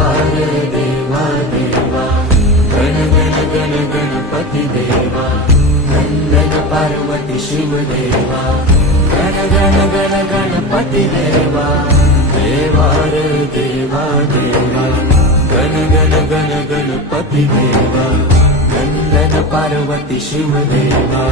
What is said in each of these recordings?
देवा रे देवा देवा गण गण गण गणपती देवा नंदन पार्वती शिव देवा गण गण गण गणपती देवा देवा रे देवा देवा गण गण गण गणपती देवा नंदन पार्वती शिव देवा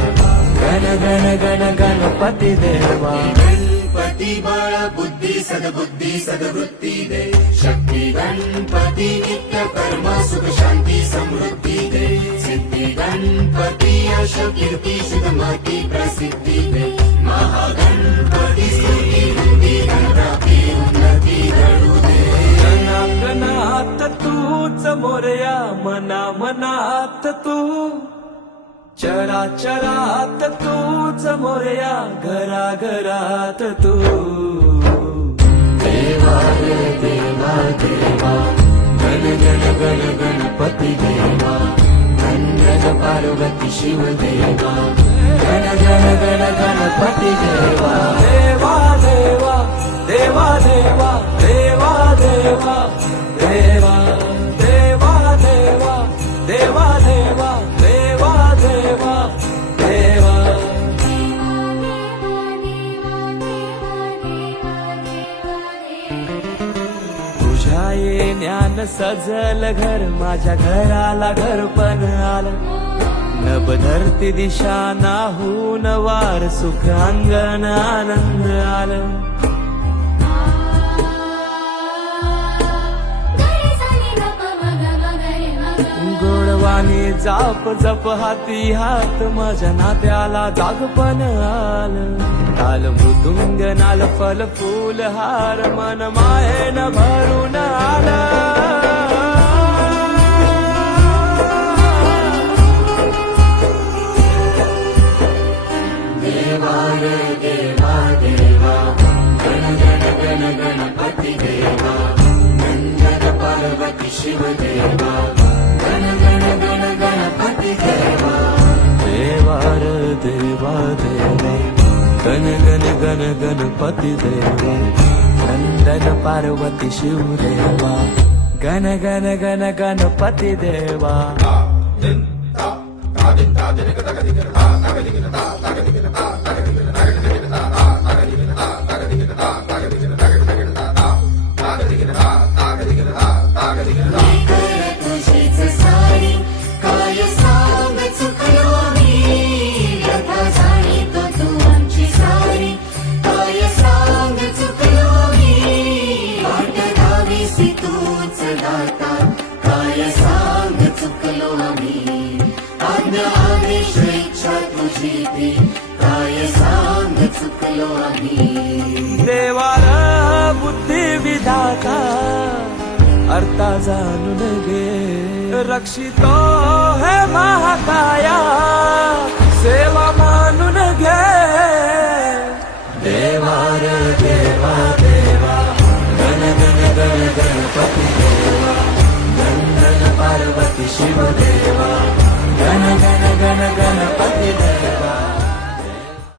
गण गण गण गणपती देवा गणपती बाळ बुद्धी सद्बुद्धी सद्वृत्ती दे शक्ती गणपती नित्य कर्म सुख शांती समृद्धी दे सिद्धी गणपती यश कीर्ती सुधमती प्रसिद्धी दे महागणपती स्तुती वृद्धी गणपती उन्नती घडू दे गणागणात तूच मोरया मना मनात तू चराचरात तूच मोरया घरा घरात तू देवा रे देवा देवा गण गण गण गणपती देवा नंदन पार्वती शिव देवा गण गण गण गणपती देवा देवा देवा देवा देवा देवा देवा देवा देवा देवा देवा देवा देवा देवा देवा तुझ्या येण्यानं सजल घर माझ्या घराला घर पण आलं नभ धरती दिशा नाहून वार सुख अंगण आनंद आलं गोडवाणी जाप जप हाती हात माझ्या नात्याला जागपण आलं ताल मृदुंग नाल फल फूल हार मन मायेन भरून आलं देवा रे देवा देवा गण गण गण गणपती देवा नंदन पार्वती शिव देवा गण गण गण गणपती देवा देवा रे देवा देवा गण गण गण गणपती देवा नंदन पार्वती शिव देवा गण गण गण गणपती देवा तुझीच सारी काय सांग चुकलो आम्ही व्यथा जाणीतो तू आमची सारी काय सांग चुकलो आम्ही वाट लावीसी तूच दाता काय सांग चुकलो आम्ही आज्ञा आदेश इच्छा तुझी ती काय सांग चुकलो आम्ही देवार बुद्धी विधाता अर्था जाणून घे रक्षितो हे महाकाया सेवा मानून घे देवा रे देवा देवा गण गण गण गणपती देवा नंदन पार्वती शिव देवा